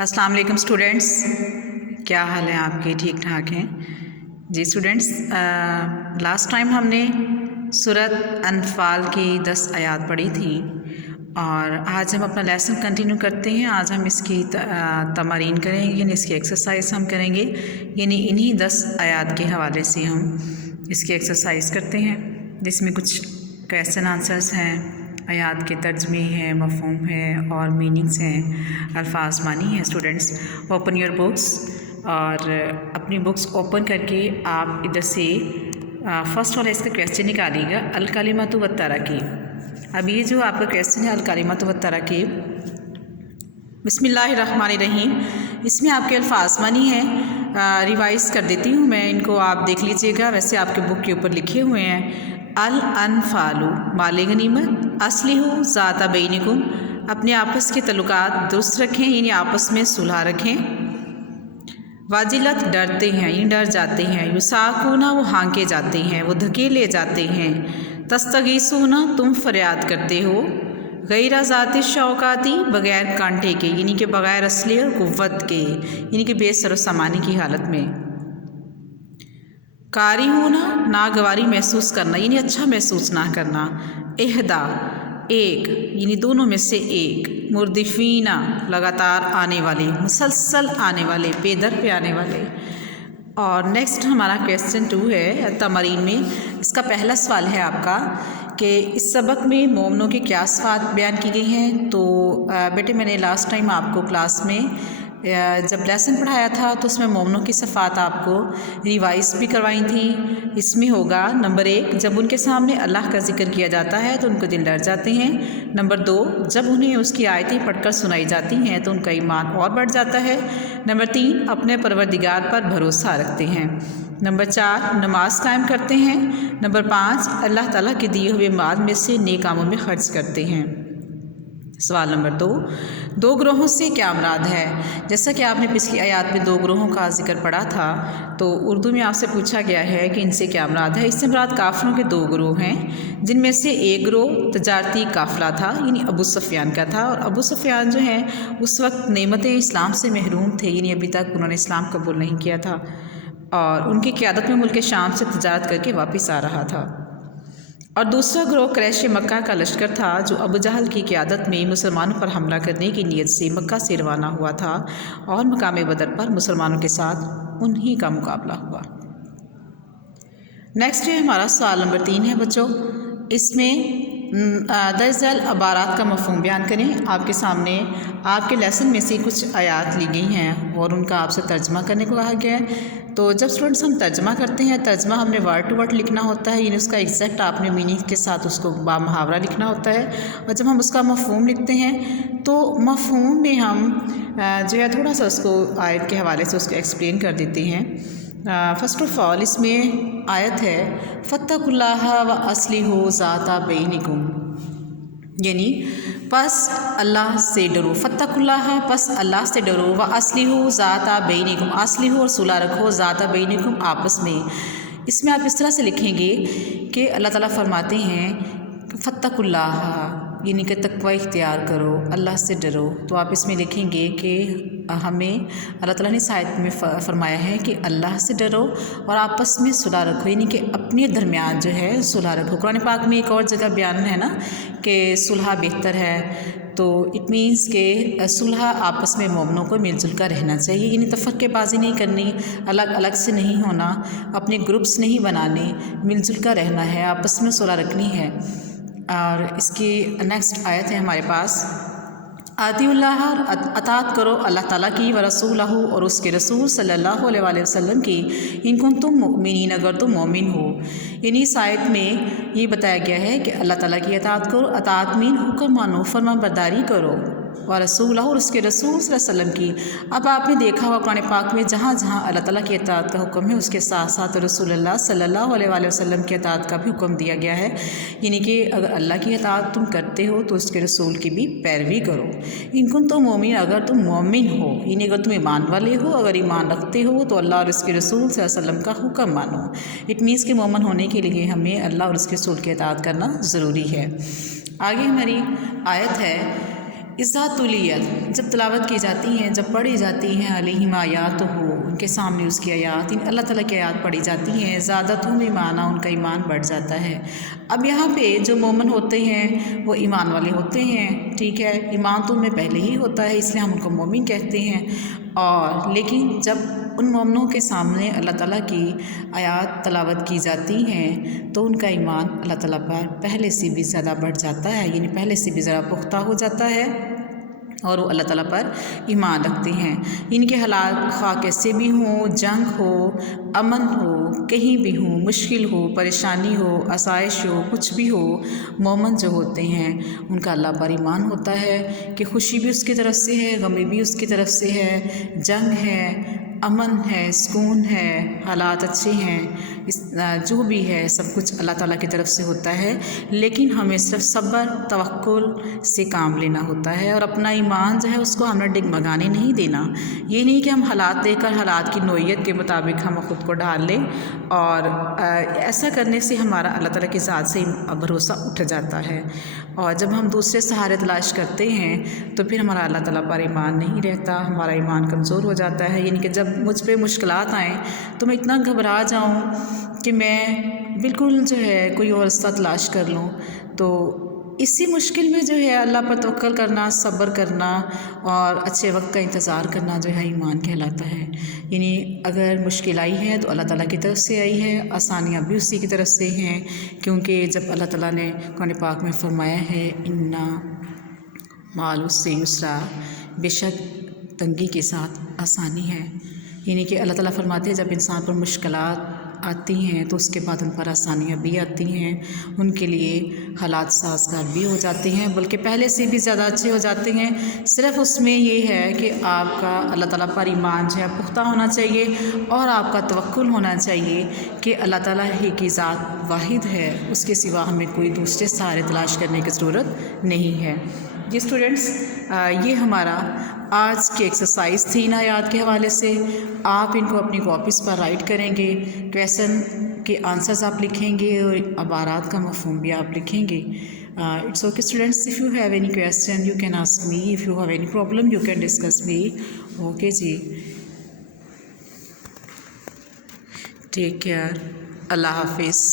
अस्सलाम वालेकुम स्टूडेंट्स, क्या हाल है आपके? ठीक ठाक हैं जी स्टूडेंट्स। लास्ट टाइम हमने सूरत अनफाल की 10 आयात पढ़ी थी और आज हम अपना लेसन कंटिन्यू करते हैं। आज हम इसकी तमारीन करेंगे, यानी इसकी एक्सरसाइज हम करेंगे, यानी इन्हीं 10 आयात के हवाले से हम इसकी एक्सरसाइज करते हैं, जिसमें कुछ क्वेश्चन आंसर्स हैं, आयात के तर्जमे हैं, मफ़हूम है और मीनिंग्स हैं, अल्फाज मानी हैं। स्टूडेंट्स ओपन योर बुक्स, और अपनी बुक्स ओपन करके आप इधर से फ़र्स्ट वाला इसका क्वेश्चन निकालिएगा, अल कलिमतु व तरकीब। अब ये जो आपका क्वेश्चन है अल कलिमतु व तरकीब, बिस्मिल्लाहिर्रहमानिर्रहीम, इसमें आपके अल्फाज मानी हैं। रिवाइज़ कर देती हूँ मैं, इनको आप देख लीजिएगा। वैसे आपके बुक के ऊपर लिखे हुए हैं। अल अनफालु माले गनीमत, अस्लिहु ज़ाता बैनिकुम, अपने आपस के तल्लुकात दुरुस्त रखें, यानी आपस में सुलह रखें। वाजिलत डरते हैं, यानी डर जाते हैं। युसाकुना वो हाँके जाते हैं, वो धकेले जाते हैं। तस्तगीसूना तुम फरियाद करते हो। गैरा ज़ाती शौकाती बग़ैर कांटे के, यानी कि बग़ैर असली और क़ुव्वत के, यानी कि बेसर सामानी की हालत में। कारी होना नागवारी महसूस करना, यानी अच्छा महसूस ना करना। एहदा एक, यानी दोनों में से एक। मुर्दिफीना लगातार आने वाले, मुसलसल आने वाले, बेदर पे आने वाले। और नेक्स्ट हमारा क्वेश्चन 2 है तमरीन में। इसका पहला सवाल है आपका कि इस सबक में मोमनों की क्या सिफ़ात बयान की गई हैं। तो बेटे मैंने लास्ट टाइम आपको क्लास में जब लेसन पढ़ाया था तो उसमें मोमनों की सिफ़ात आपको रिवाइज़ भी करवाई थी। इसमें होगा नंबर 1, जब उनके सामने अल्लाह का ज़िक्र किया जाता है तो उनको दिल डर जाते हैं। नंबर 2, जब उन्हें उसकी आयतें पढ़कर सुनाई जाती हैं तो उनका ईमान और बढ़ जाता है। नंबर 3, अपने परवरदिगार पर भरोसा रखते हैं। नंबर 4, नमाज कायम करते हैं। नंबर 5, अल्लाह ताला के दिए हुए माल में से नेक कामों में खर्च करते हैं। सवाल नंबर 2, 2 ग्रोहों से क्या मुराद है? जैसा कि आपने पिछली आयत में 2 ग्रोहों का जिक्र पढ़ा था, तो उर्दू में आपसे पूछा गया है कि इनसे क्या मुराद है। इससे मुराद काफिरों के 2 ग्रोह हैं, जिनमें से एक ग्रोह तजारती काफिला था, यानी अबू सुफियान का था। और अबू सुफियान जो है उस वक्त नेमतें इस्लाम से महरूम थे, यानी अभी तक उन्होंने इस्लाम कबूल नहीं किया था, और उनकी क़यादत में मुल्क शाम से तजारत करके वापस आ रहा था। और दूसरा ग्रोह क़ुरैश मक्का का लश्कर था, जो अबू जहल की क़यादत में मुसलमानों पर हमला करने की नीयत से मक्का से रवाना हुआ था, और मकाम बदर पर मुसलमानों के साथ उन्हीं का मुकाबला हुआ। नेक्स्ट है हमारा सवाल नंबर 3 है बच्चों। इसमें दर्जल अबारात का मफ़हूम बयान करें। आपके सामने आपके लेसन में से कुछ आयात ली गई हैं और उनका आपसे तर्जमा करने को कहा गया है। तो जब स्टूडेंट्स हम तर्जमा करते हैं, तर्जमा हमने वर्ड टू वर्ड लिखना होता है, यानी उसका एग्जैक्ट आपने मीनिंग के साथ उसको बामुहावरा लिखना होता है। और जब हम उसका मफ़हूम लिखते हैं तो मफ़हूम में हम जो है थोड़ा सा उसको आयत के हवाले से उसको एक्सप्लेन कर देते हैं। फ़र्स्ट ऑफ़ ऑल इसमें आयत है फ़त्तकुल्लाह व अस्लिहु ज़ाता बैनिकुम, यानी पस अल्लाह से डरो। फ़त्तकुल्लाह पस अल्लाह से डरो, व अस्लिहु ज़ाता बैनिकुम, अस्लिहु और सुलह रखो, ज़ाता बैनिकुम आपस में। इसमें आप इस तरह से लिखेंगे कि अल्लाह ताला फरमाते हैं फ़त्तकुल्लाह, यानी कि तक़वा इख्तियार करो, अल्लाह से डरो। तो आप इसमें लिखेंगे कि हमें अल्लाह ताला ने इस आयत में फ़रमाया है कि अल्लाह से डरो और आपस में सुलह रखो, यानी कि अपने दरमियान जो है सुलह रखो। कुरान पाक में एक और जगह बयान है ना कि सुलह बेहतर है, तो इट मीन्स के सुलह आपस में मोमनों को मिलजुल कर रहना चाहिए, यानी तफ़र्क़ेबाज़ी नहीं करनी, अलग अलग से नहीं होना, अपने ग्रुप्स नहीं बनाने, मिलजुल कर रहना है, आपस में सुलह रखनी है। और इसकी नेक्स्ट आयत है हमारे पास आतिउल्लाह, अतात करो अल्लाह ताला की, व रसूलहू और उसके रसूल सल्लल्लाहु अलैहि वसल्लम की, इन कुंतुम मुमिनीन, अगर तुम मोमिन हो। यानी इस आयत में ये बताया गया है कि अल्लाह ताला की अतात करो, अतात मीन हुक्म मानो, फरमाबरदारी करो, व रसूलहू और उसके रसूल सल्लल्लाहु अलैहि वसल्लम की। अब आपने देखा हुआ कुरान पाक में जहाँ जहाँ अल्लाह ताला की अतात का हुक्म है, उसके साथ साथ रसूलुल्लाह सल्लल्लाहु अलैहि वसल्लम की अतात का भी हुक्म दिया गया है, यानी कि अगर अल्लाह की अतात तुम करते हो तो उसके रसूल की भी पैरवी करो। इनकुन तो मोमिन, अगर तुम मोमिन हो, यानी अगर तुम ईमान वाले हो, अगर ईमान रखते हो तो अल्लाह और उसके रसूल सल्लल्लाहु अलैहि वसल्लम का हुक्म मानो। इट मीन्स कि मोमिन होने के लिए हमें अल्लाह और उसके रसूल की अतात करना ज़रूरी है। आगे हमारी आयत है इज़ा तुलियत, जब तिलावत की जाती हैं, जब पढ़ी जाती हैं, अलैहिम आयात हो, उनके सामने उसकी आयात, अल्लाह ताला की आयात पढ़ी जाती हैं, ज़ादतहुम ईमाना, उनका ईमान बढ़ जाता है। अब यहाँ पे जो मोमिन होते हैं वो ईमान वाले होते हैं, ठीक है, ईमान तो उनमें पहले ही होता है, इसलिए हम उनको मोमिन कहते हैं। और लेकिन जब उन मोमिनों के सामने अल्लाह ताला की आयात तलावत की जाती हैं तो उनका ईमान अल्लाह ताला पर पहले से भी ज़्यादा बढ़ जाता है, यानी पहले से भी ज़रा पुख्ता हो जाता है और वो अल्लाह ताला पर ईमान रखते हैं। इनके हालात खा कैसे भी हों, जंग हो, अमन हो, कहीं भी हो, मुश्किल हो, परेशानी हो, आसाइश हो, कुछ भी हो, मोमिन जो होते हैं उनका अल्लाह पर ईमान होता है कि खुशी भी उसकी तरफ से है, गमी भी उसकी तरफ से है, जंग है, अमन है, सुकून है, हालात अच्छे हैं, जो भी है सब कुछ अल्लाह ताला की तरफ से होता है। लेकिन हमें सिर्फ सब्र तवक्कुल से काम लेना होता है और अपना ईमान जो है उसको हमें डिगमगाने नहीं देना। ये नहीं कि हम हालात देखकर हालात की नोयत के मुताबिक हम ख़ुद को ढाल लें, और ऐसा करने से हमारा अल्लाह ताला की ज़ात से भरोसा उठ जाता है। और जब हम दूसरे सहारे तलाश करते हैं तो फिर हमारा अल्लाह ताला पर ईमान नहीं रहता, हमारा ईमान कमज़ोर हो जाता है। यानी कि जब मुझ पे मुश्किलात आएँ तो मैं इतना घबरा जाऊँ कि मैं बिल्कुल जो है कोई और रास्ता तलाश कर लूँ। तो इसी मुश्किल में जो है अल्लाह पर तवक्कल करना, सब्र करना और अच्छे वक्त का इंतज़ार करना जो है ईमान कहलाता है। यानी अगर मुश्किल आई है तो अल्लाह ताला की तरफ से आई है, आसानियाँ भी उसी की तरफ से हैं, क्योंकि जब अल्लाह ताला ने कुरान पाक में फरमाया है इन्ना माल उससे युसरा, बेशक तंगी के साथ आसानी है। यानी कि अल्लाह ताला फरमाते हैं जब इंसान पर मुश्किलात आती हैं तो उसके बाद उन पर आसानियाँ भी आती हैं, उनके लिए हालात साज़गार भी हो जाते हैं, बल्कि पहले से भी ज़्यादा अच्छे हो जाते हैं। सिर्फ़ उसमें ये है कि आपका अल्लाह ताला पर ईमान जो है पुख्ता होना चाहिए और आपका तवक्कुल होना चाहिए कि अल्लाह ताला ही की ज़ात वाहिद है, उसके सिवा हमें कोई दूसरे सहारे तलाश करने की ज़रूरत नहीं है। जी स्टूडेंट्स, ये हमारा आज की एक्सरसाइज थी इन आयात के हवाले से। आप इनको अपनी कॉपीज़ पर राइट करेंगे, क्वेश्चन के आंसर्स आप लिखेंगे और इबारात का मफ़हूम भी आप लिखेंगे। It's okay students, if you have any question you can ask me, if you have any problem you can discuss me. Okay जी, टेक केयर, अल्लाह हाफिज़।